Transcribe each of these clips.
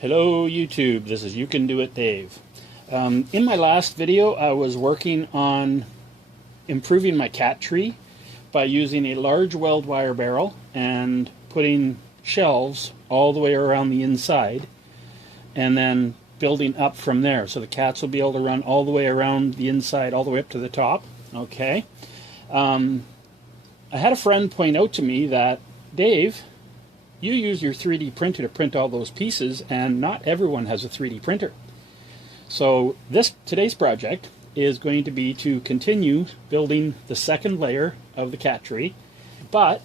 Hello YouTube, this is You Can Do It Dave. In my last video I was working on improving my cat tree by using a large weld wire barrel and putting shelves all the way around the inside and then building up from there. So the cats will be able to run all the way around the inside, all the way up to the top. Okay. I had a friend point out to me that, Dave, you use your 3D printer to print all those pieces, and not everyone has a 3D printer. So today's project is going to be to continue building the second layer of the cat tree, but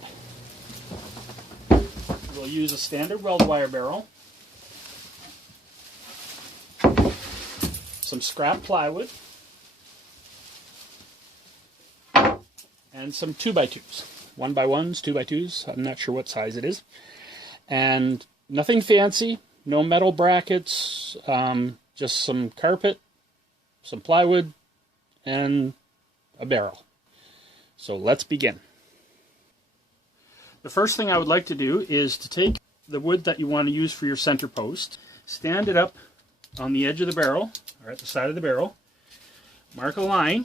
we'll use a standard weld wire barrel, some scrap plywood, and some 2x2s. 1x1s, 2x2s, I'm not sure what size it is. And nothing fancy, no metal brackets, just some carpet, some plywood, and a barrel. So let's begin. The first thing I would like to do is to take the wood that you want to use for your center post, stand it up on the edge of the barrel, or at the side of the barrel, mark a line,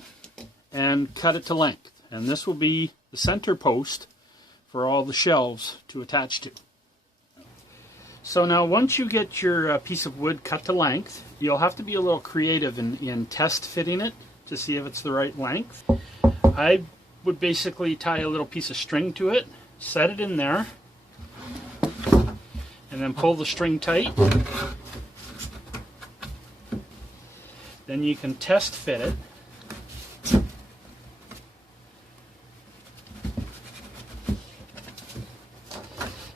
and cut it to length. And this will be the center post for all the shelves to attach to. So now once you get your piece of wood cut to length, you'll have to be a little creative in test fitting it to see if it's the right length. I would basically tie a little piece of string to it, set it in there, and then pull the string tight. Then you can test fit it.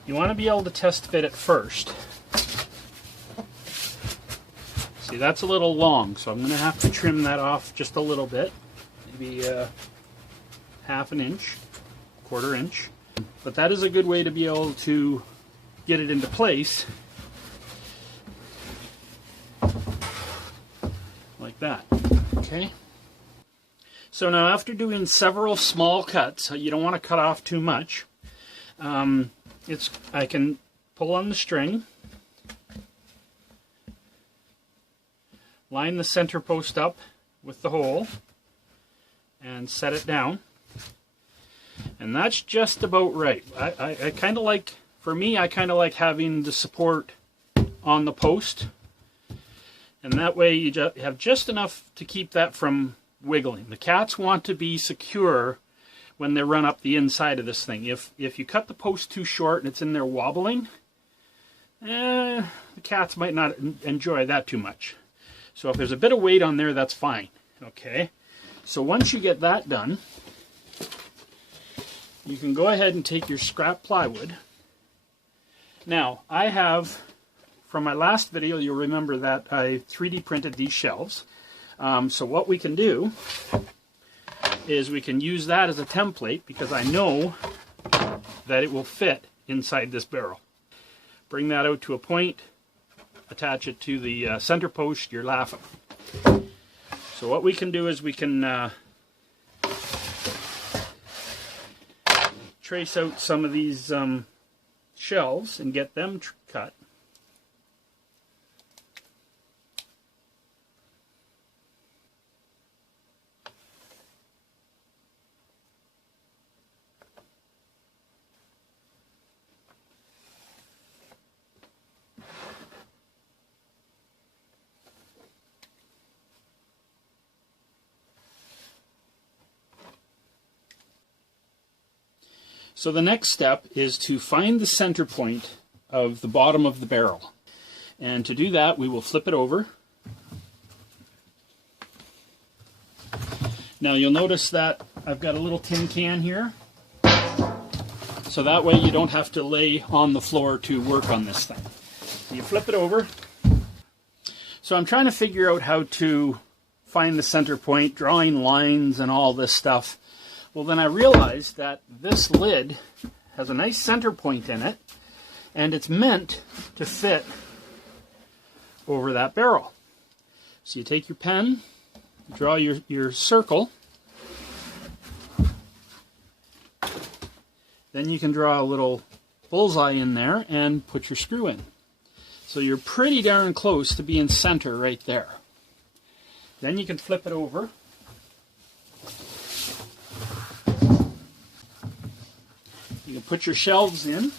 You want to be able to test fit it first. See, that's a little long, so I'm going to have to trim that off just a little bit, maybe half an inch, quarter inch. But that is a good way to be able to get it into place, like that. Okay. So now after doing several small cuts, you don't want to cut off too much. I can pull on the string, line the center post up with the hole, and set it down. And that's just about right. I kind of like, for me, I kind of like having the support on the post. And that way you have just enough to keep that from wiggling. The cats want to be secure when they run up the inside of this thing. If you cut the post too short and it's in there wobbling, the cats might not enjoy that too much. So if there's a bit of weight on there, that's fine. Okay. So once you get that done, you can go ahead and take your scrap plywood. Now, I have, from my last video, you'll remember that I 3D printed these shelves. So what we can do is we can use that as a template, because I know that it will fit inside this barrel. Bring that out to a point, attach it to the center post, you're laughing. So what we can do is we can trace out some of these shelves and get them cut. So the next step is to find the center point of the bottom of the barrel. And to do that, we will flip it over. Now you'll notice that I've got a little tin can here. So that way you don't have to lay on the floor to work on this thing. You flip it over. So I'm trying to figure out how to find the center point, drawing lines and all this stuff. Well, then I realized that this lid has a nice center point in it, and it's meant to fit over that barrel. So you take your pen, draw your circle, then you can draw a little bullseye in there and put your screw in. So you're pretty darn close to being center right there. Then you can flip it over. You can put your shelves in.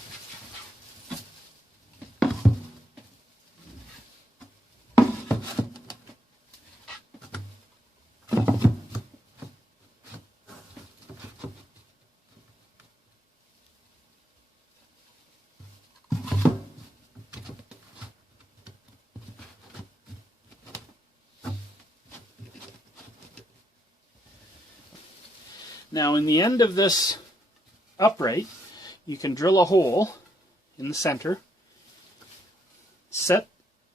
Now in the end of this upright, you can drill a hole in the center, set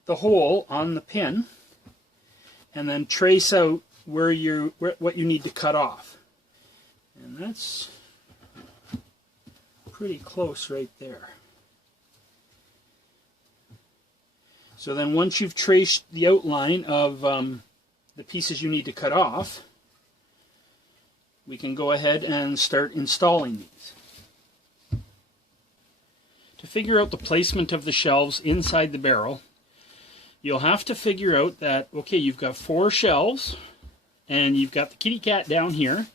the hole on the pin, and then trace out what you need to cut off. And that's pretty close right there. So then once you've traced the outline of the pieces you need to cut off, we can go ahead and start installing these. To figure out the placement of the shelves inside the barrel, you'll have to figure out that, okay, you've got 4 shelves, and you've got the kitty cat down here,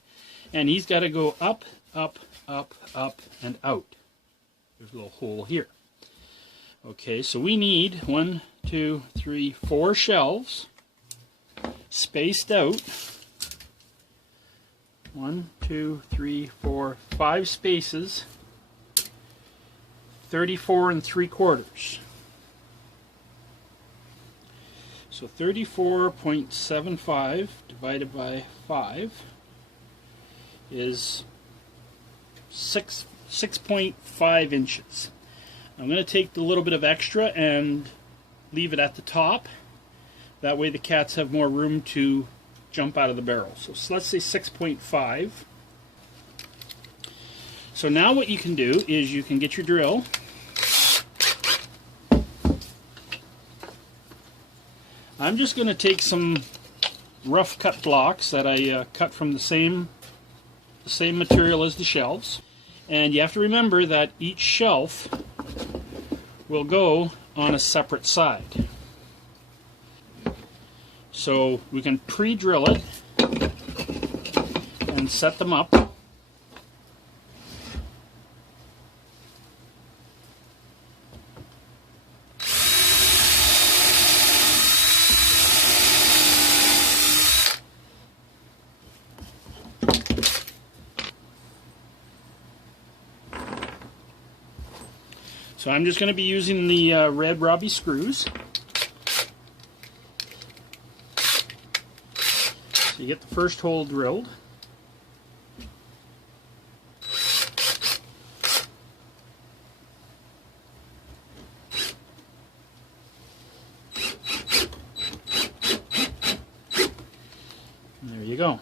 and he's got to go up, up, up, up, and out. There's a little hole here. Okay, so we need 1, 2, 3, 4 shelves spaced out. 1, 2, 3, 4, 5 spaces, 34 3/4. So 34.75 divided by 5 is 6.5 inches. I'm going to take the little bit of extra and leave it at the top. That way the cats have more room to jump out of the barrel. So let's say 6.5. So now what you can do is you can get your drill. I'm just going to take some rough cut blocks that I cut from the same material as the shelves. And you have to remember that each shelf will go on a separate side. So we can pre-drill it and set them up. So I'm just going to be using the red Robbie screws. So you get the first hole drilled. And there you go.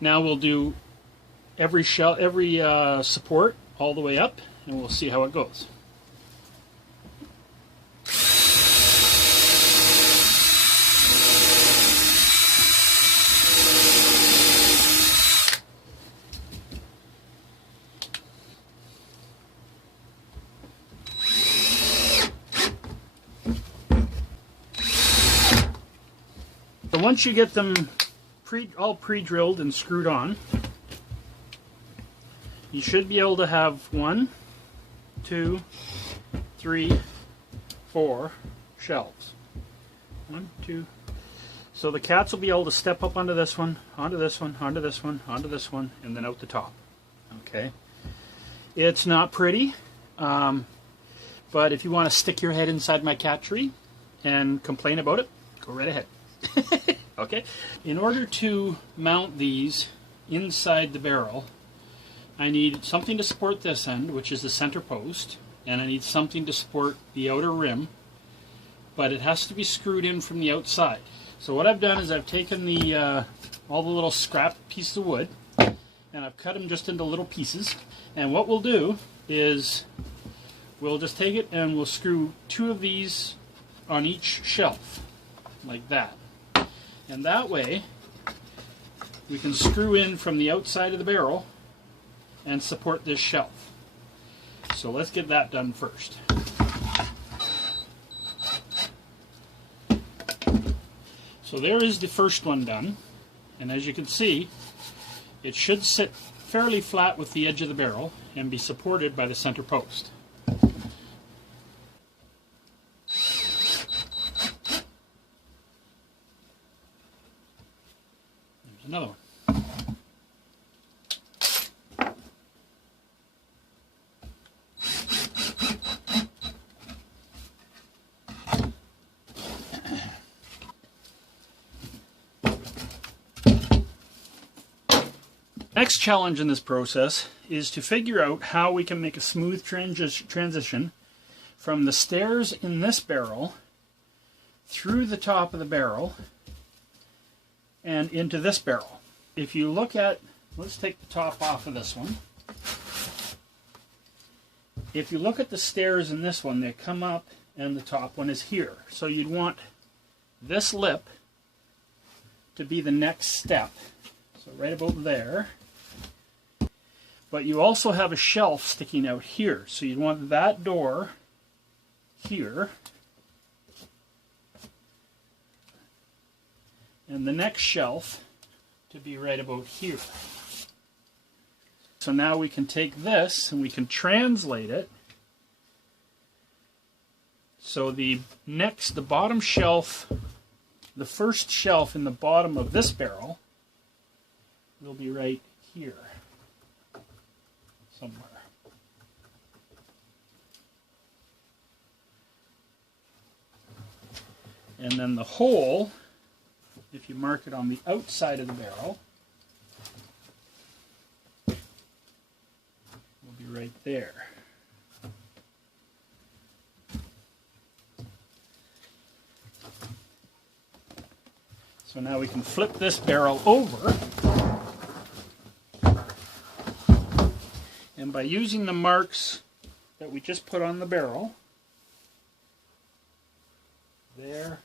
Now we'll do every support all the way up, and we'll see how it goes. So once you get them all pre-drilled and screwed on, you should be able to have 1, 2, 3, 4 shelves. 1, 2. So the cats will be able to step up onto this one, onto this one, onto this one, onto this one, and then out the top. Okay. It's not pretty, but if you want to stick your head inside my cat tree and complain about it, go right ahead. Okay. In order to mount these inside the barrel, I need something to support this end, which is the center post, and I need something to support the outer rim, but it has to be screwed in from the outside. So what I've done is I've taken all the little scrap pieces of wood, and I've cut them just into little pieces, and what we'll do is we'll just take it and we'll screw 2 of these on each shelf, like that. And that way we can screw in from the outside of the barrel and support this shelf. So let's get that done first. So there is the first one done, and as you can see, it should sit fairly flat with the edge of the barrel and be supported by the center post. There's another one. Next challenge in this process is to figure out how we can make a smooth transition from the stairs in this barrel through the top of the barrel and into this barrel. If you look at, let's take the top off of this one. If you look at the stairs in this one, they come up and the top one is here. So you'd want this lip to be the next step. So right about there. But you also have a shelf sticking out here. So you'd want that door here. And the next shelf to be right about here. So now we can take this and we can translate it. So the bottom shelf, the first shelf in the bottom of this barrel will be right here somewhere. And then the hole, if you mark it on the outside of the barrel, will be right there. So now we can flip this barrel over, and by using the marks that we just put on the barrel, there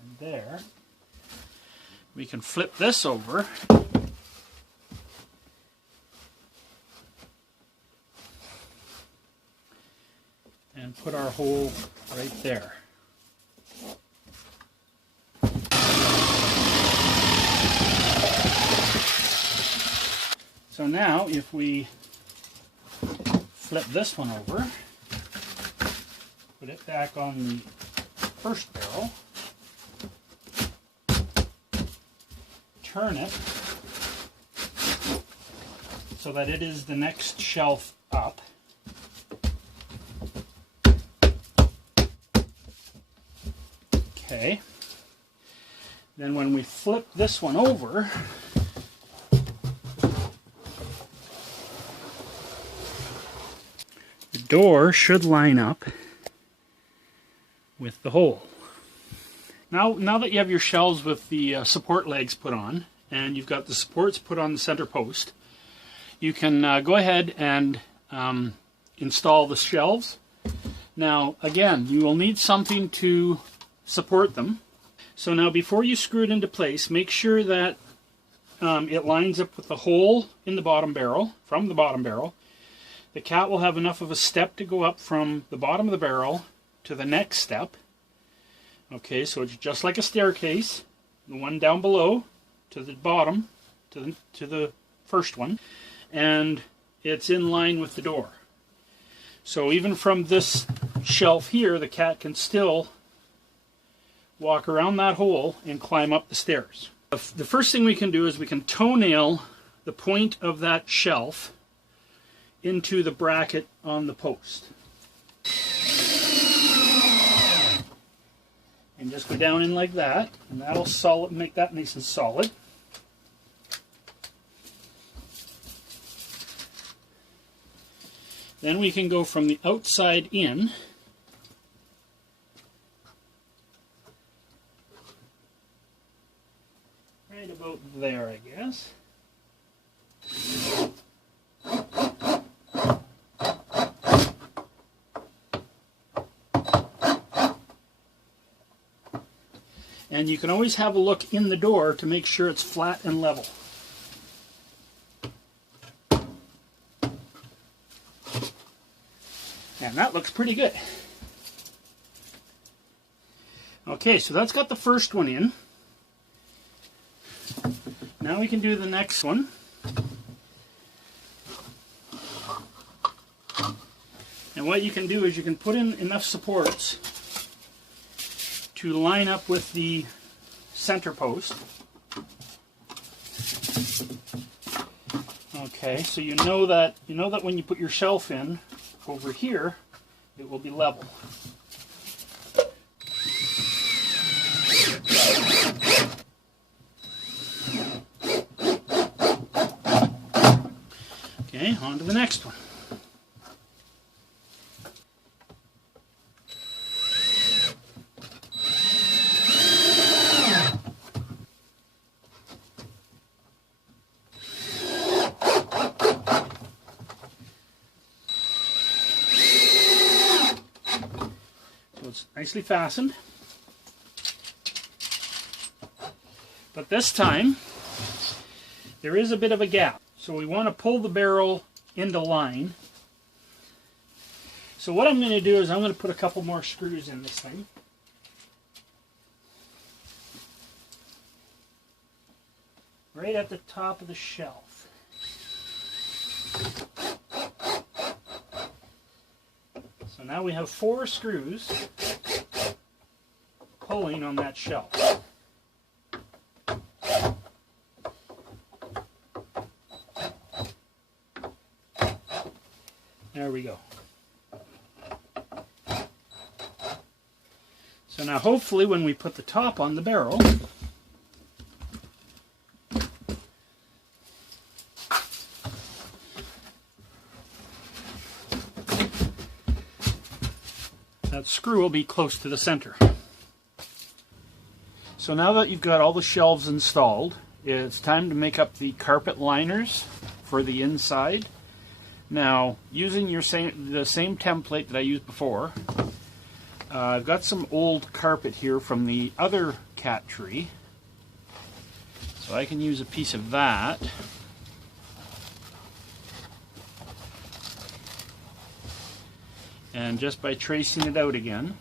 and there, we can flip this over and put our hole right there. So now if we flip this one over, put it back on the first barrel, turn it so that it is the next shelf up. Okay. Then when we flip this one over, the door should line up with the hole. Now that you have your shelves with the support legs put on, and you've got the supports put on the center post, you can go ahead and install the shelves. Now again, you will need something to support them. So now before you screw it into place, make sure that it lines up with the hole in the bottom barrel, from the bottom barrel. The cat will have enough of a step to go up from the bottom of the barrel to the next step. Okay, so it's just like a staircase. The one down below to the bottom, to the first one, and it's in line with the door. So even from this shelf here, the cat can still walk around that hole and climb up the stairs. The first thing we can do is we can toenail the point of that shelf into the bracket on the post. And just go down in like that, and that'll make that nice and solid. Then we can go from the outside in. Right about there, I guess. And you can always have a look in the door to make sure it's flat and level. And that looks pretty good. Okay, so that's got the first one in. Now we can do the next one. And what you can do is you can put in enough supports to line up with the center post. Okay, so you know that when you put your shelf in over here, it will be level. Okay, on to the next one. So it's nicely fastened. But this time, there is a bit of a gap. So we want to pull the barrel into line. So what I'm going to do is I'm going to put a couple more screws in this thing. Right at the top of the shelf. So now we have 4 screws pulling on that shelf. There we go. So now hopefully when we put the top on the barrel, that screw will be close to the center. So now that you've got all the shelves installed, it's time to make up the carpet liners for the inside. Now, using the same template that I used before, I've got some old carpet here from the other cat tree, so I can use a piece of that. And just by tracing it out again,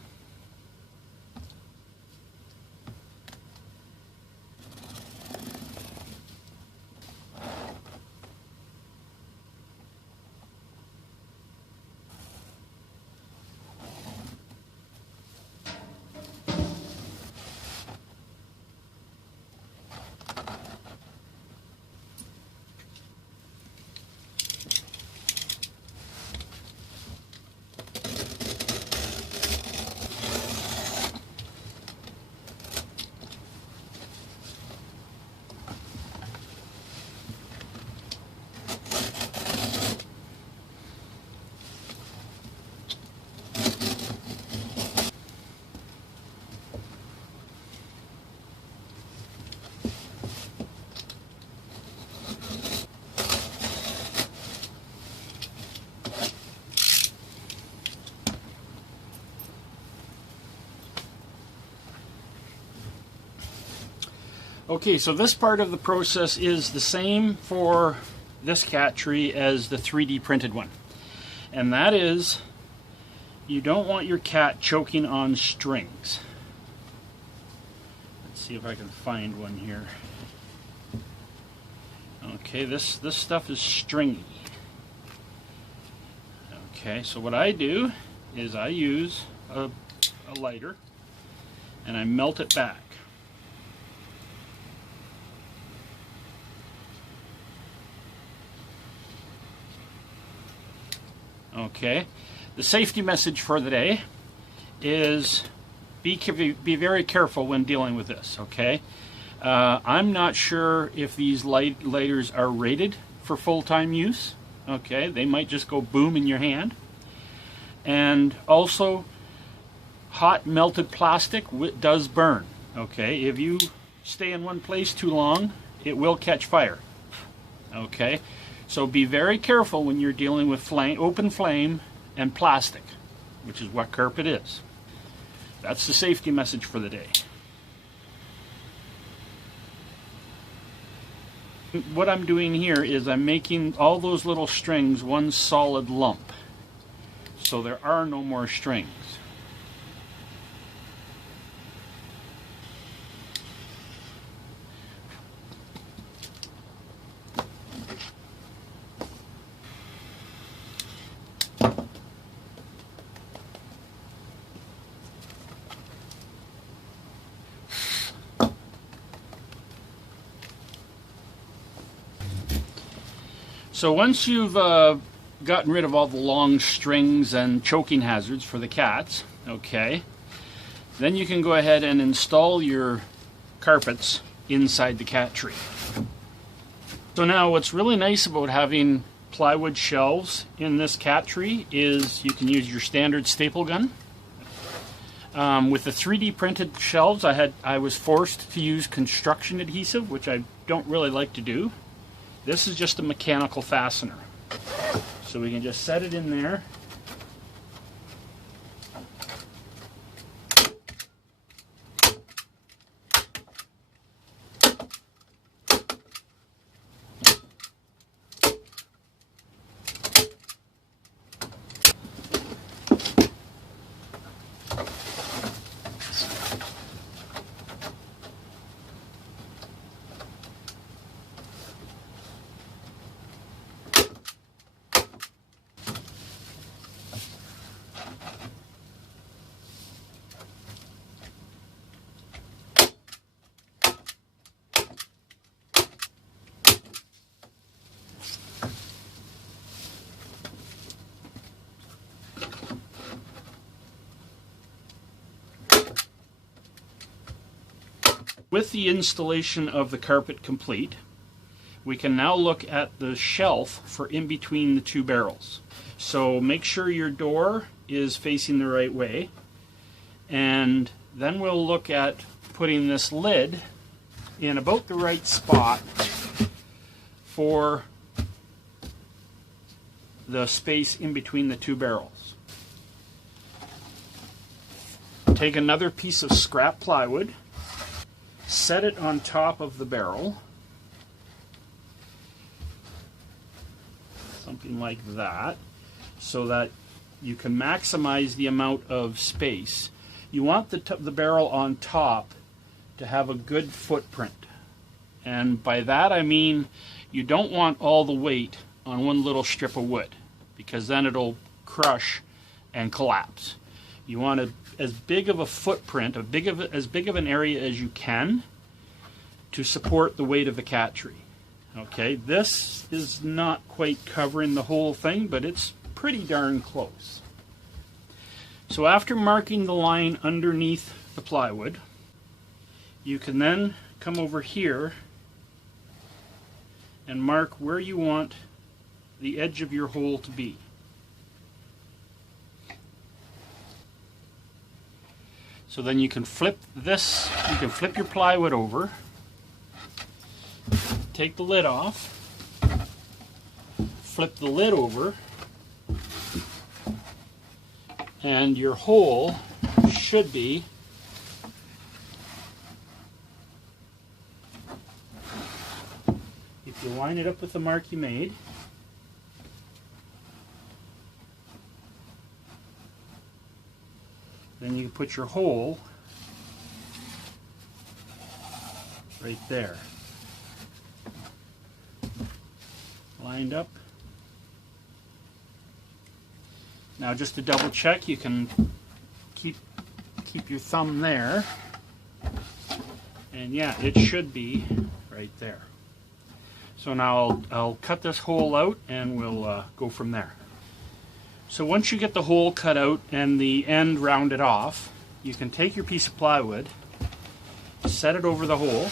okay, so this part of the process is the same for this cat tree as the 3D printed one. And that is, you don't want your cat choking on strings. Let's see if I can find one here. Okay, this stuff is stringy. Okay, so what I do is I use a lighter and I melt it back. Okay, the safety message for the day is be very careful when dealing with this, okay? I'm not sure if these lighters are rated for full-time use, okay? They might just go boom in your hand. And also, hot melted plastic does burn, okay? If you stay in one place too long, it will catch fire, okay? So be very careful when you're dealing with open flame and plastic, which is what carpet is. That's the safety message for the day. What I'm doing here is I'm making all those little strings one solid lump. so there are no more strings. So once you've gotten rid of all the long strings and choking hazards for the cats, okay, then you can go ahead and install your carpets inside the cat tree. So now what's really nice about having plywood shelves in this cat tree is you can use your standard staple gun. With the 3D printed shelves, I was forced to use construction adhesive, which I don't really like to do. This is just a mechanical fastener. So we can just set it in there. With the installation of the carpet complete, we can now look at the shelf for in between the two barrels. So make sure your door is facing the right way, and then we'll look at putting this lid in about the right spot for the space in between the two barrels. Take another piece of scrap plywood, set it on top of the barrel, something like that, so that you can maximize the amount of space. You want the barrel on top to have a good footprint, and by that I mean you don't want all the weight on one little strip of wood, because then it'll crush and collapse. You want as big of a footprint, as big of an area as you can to support the weight of the cat tree. Okay, this is not quite covering the whole thing, but it's pretty darn close. So after marking the line underneath the plywood, you can then come over here and mark where you want the edge of your hole to be. So then you can flip your plywood over, take the lid off, flip the lid over, and your hole should be if you line it up with the mark you made, then you put your hole right there, lined up. Now just to double check, you can keep your thumb there, and yeah, it should be right there. So now I'll cut this hole out and we'll go from there. So once you get the hole cut out and the end rounded off, you can take your piece of plywood, set it over the hole,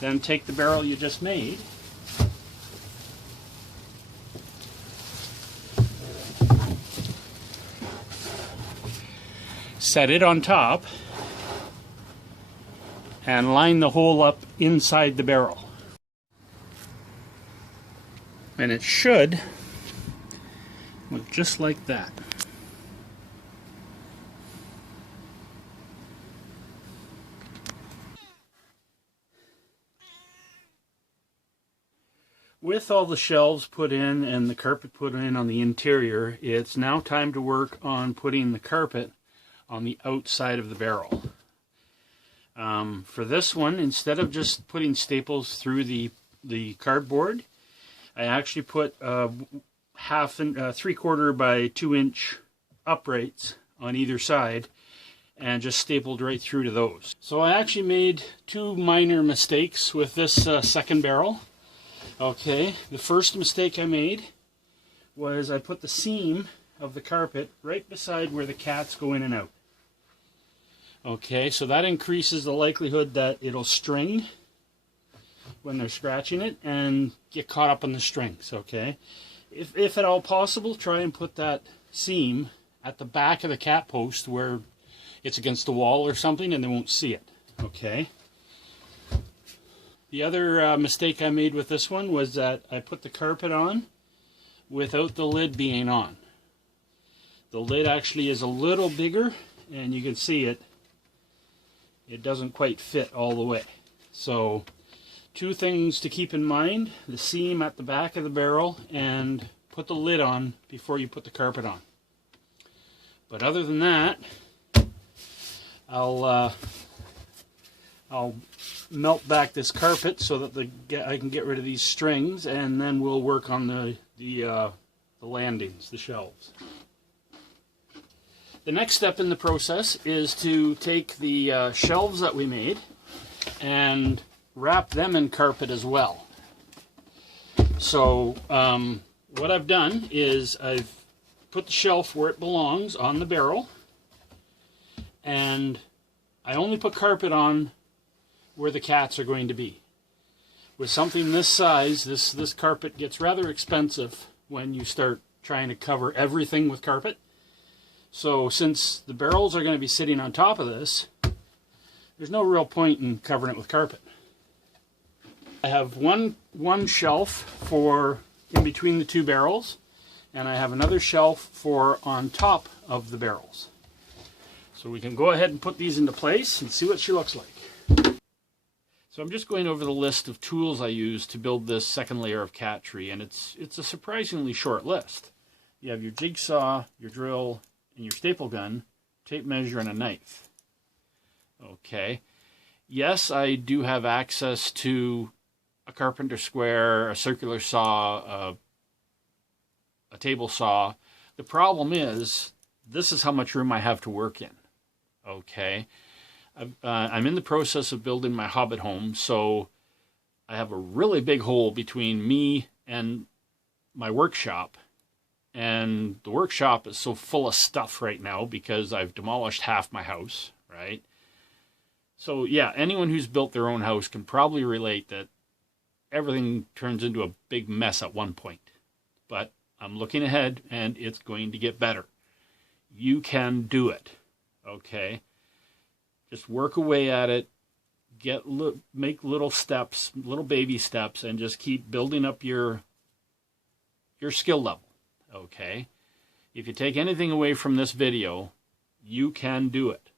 then take the barrel you just made, set it on top, and line the hole up inside the barrel. And it should look just like that. With all the shelves put in and the carpet put in on the interior, it's now time to work on putting the carpet on the outside of the barrel. For this one, instead of just putting staples through the cardboard, I actually put 3/4 by 2-inch uprights on either side and just stapled right through to those. So I actually made two minor mistakes with this second barrel. Okay, the first mistake I made was I put the seam of the carpet right beside where the cats go in and out. Okay, so that increases the likelihood that it'll string when they're scratching it and get caught up on the strings. Okay, if at all possible, try and put that seam at the back of the cat post where it's against the wall or something and they won't see it. Okay. The other mistake I made with this one was that I put the carpet on without the lid being on. The lid actually is a little bigger and you can see it doesn't quite fit all the way. So two things to keep in mind: the seam at the back of the barrel, and put the lid on before you put the carpet on. But other than that, I'll melt back this carpet so that I can get rid of these strings, and then we'll work on the landings, the shelves. The next step in the process is to take the shelves that we made and wrap them in carpet as well. So what I've done is I've put the shelf where it belongs on the barrel, and I only put carpet on where the cats are going to be. With something this size, this carpet gets rather expensive when you start trying to cover everything with carpet. So since the barrels are going to be sitting on top of this, there's no real point in covering it with carpet. I have one shelf for in between the two barrels, and I have another shelf for on top of the barrels. So we can go ahead and put these into place and see what she looks like. So I'm just going over the list of tools I use to build this second layer of cat tree, and it's a surprisingly short list. You have your jigsaw, your drill, and your staple gun, tape measure, and a knife. Okay. Yes, I do have access to a carpenter square, a circular saw, a table saw. The problem is, this is how much room I have to work in. Okay. I'm in the process of building my hobbit home, so I have a really big hole between me and my workshop. And the workshop is so full of stuff right now because I've demolished half my house, right? So yeah, anyone who's built their own house can probably relate that everything turns into a big mess at one point. But I'm looking ahead, and it's going to get better. You can do it, okay? Just work away at it, make little steps, little baby steps, and just keep building up your skill level. Okay, if you take anything away from this video, you can do it.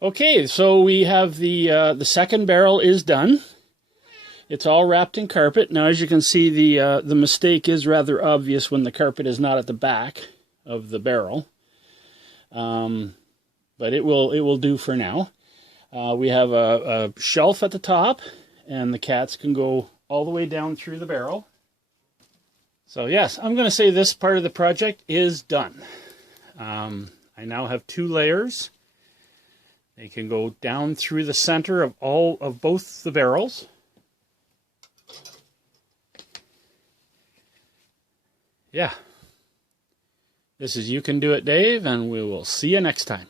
Okay, so we have the second barrel is done. It's all wrapped in carpet. Now, as you can see, the mistake is rather obvious when the carpet is not at the back of the barrel, but it will do for now. We have a shelf at the top, and the cats can go all the way down through the barrel. So yes, I'm going to say this part of the project is done. I now have two layers. They can go down through the center of both the barrels. Yeah. This is You Can Do It, Dave, and we will see you next time.